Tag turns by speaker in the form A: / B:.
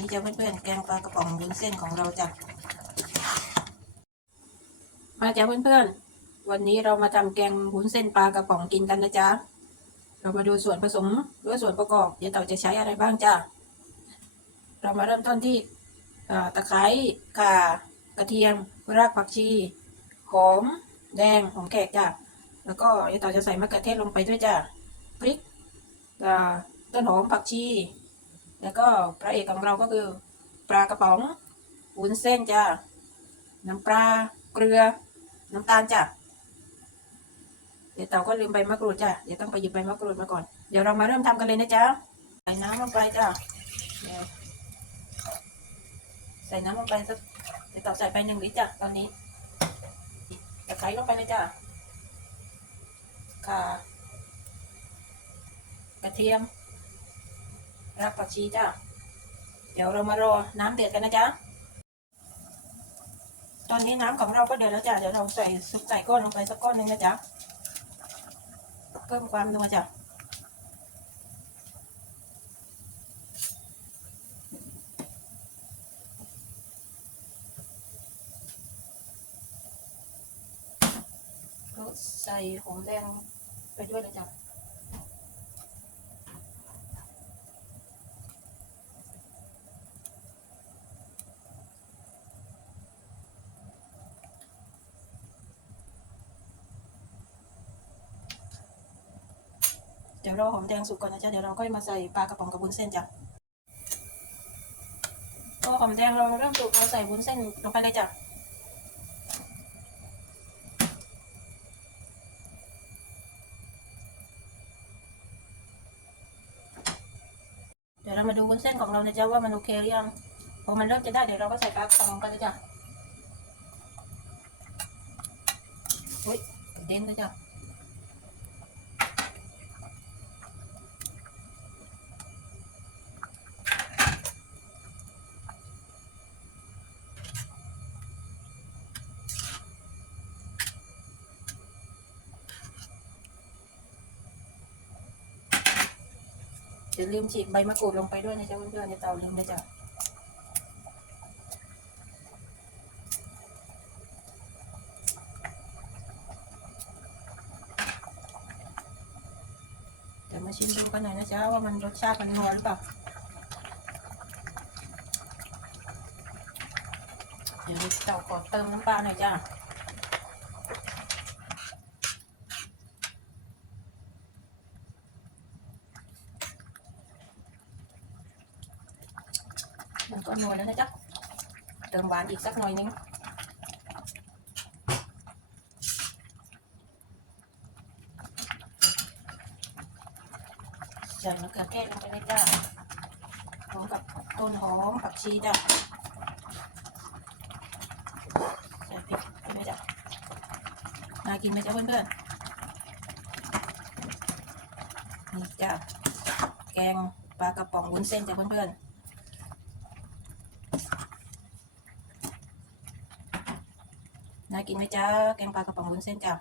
A: นี่จะเพื่อนๆแกงปลากระป๋องวุ้นเส้นของเราจ้ะมาจ้ะเพื่อนๆ วันนี้เรามาทำแกงวุ้นเส้นปลากระป๋องกินกันนะจ๊ะ เรามาดูส่วนผสมหรือว่าส่วนประกอบ เดี๋ยวเราจะใช้อะไรบ้างจ้ะ เรามาเริ่มต้นที่ตะไคร้ข่ากระเทียม รากผักชี หอม แดง หอมแขกจ้ะ แล้วก็เดี๋ยวเราจะใส่มะเขือเทศลงไปด้วยจ้ะ พริกต้นหอมผักชี แล้วก็พระเอกของเราก็คือ ปลากระป๋องวุ้นเส้นจ้าน้ำปลาเกลือ น้ำตาลจ้ะเดี๋ยวเต่าก็ลืมใบมะกรูดจ้ะเดี๋ยวต้องไปหยิบใบมะกรูดมาก่อนเดี๋ยวเรามาเริ่มทำกันเลยนะจ๊ะใส่น้ำลงไปจ้ะใส่น้ำลงไปสักเดี๋ยวเต่าใส่ไปหนึ่งลิตรจ้ะตอนนี้ตะไคร้ลงไปเลยจ้ะข่ากระเทียม รากผักชีจ้าเดี๋ยวเรามารอน้ำเดือดกันนะจ๊ะ ตอนนี้น้ำของเราก็เดือดแล้วจ้ะ เดี๋ยวเราใส่ซุปไก่ก้อนลงไปสักก้อนหนึ่งนะจ๊ะ เพิ่มความนัวจ้ะก็ใส่หอมแดงไปด้วยนะจ๊ะ ดี๋ยวรอหอมแดงสุกก่อนนะจ๊ะเดี๋ยวเราก็มาใส่ปลากระป๋องกับวุ้นเส้นจ้ะก็หอมแดงเราเริ่มสุกเราใส่วุ้นเส้นลงไปเลยจ้ะเดี๋ยวเรามาดูวุ้นเส้นของเรานะจ๊ะว่ามันโอเคหรือยังพอมันเริ่มจะได้เดี๋ยวเราก็ใส่ปลากระป๋องลงไปเลยจ้ะอุ้ยเด่นเลยจ้ะ อย่าลืมฉีกใบมะกรูดลงไปด้วยนะจ๊ะเพื่อนๆในเตาลืมนะจ๊ะเดี๋ยวมาชิมดูกันหน่อยนะจ๊ะว่ามันรสชาติมันนัวหรือเปล่าเดี๋ยวเตาขอเติมน้ำปลาหน่อยจ้ะ มันก็นัวแล้วนะจ๊ะ เติมหวานอีกสักหน่อยนึงใส่มะเขือเทศลงไปเลยจ้าพร้อมกับต้นหอมผักชีจ้ะใส่พริกไปเลยจ้ะน่ากินไหมจ๊ะเพื่อนๆนี่จ้ะแกงปลากระป๋องวุ้นเส้นจ้ะเพื่อนๆ น่ากินไหมจ้าแกงปลากระป๋องวุ้นเส้นจ้า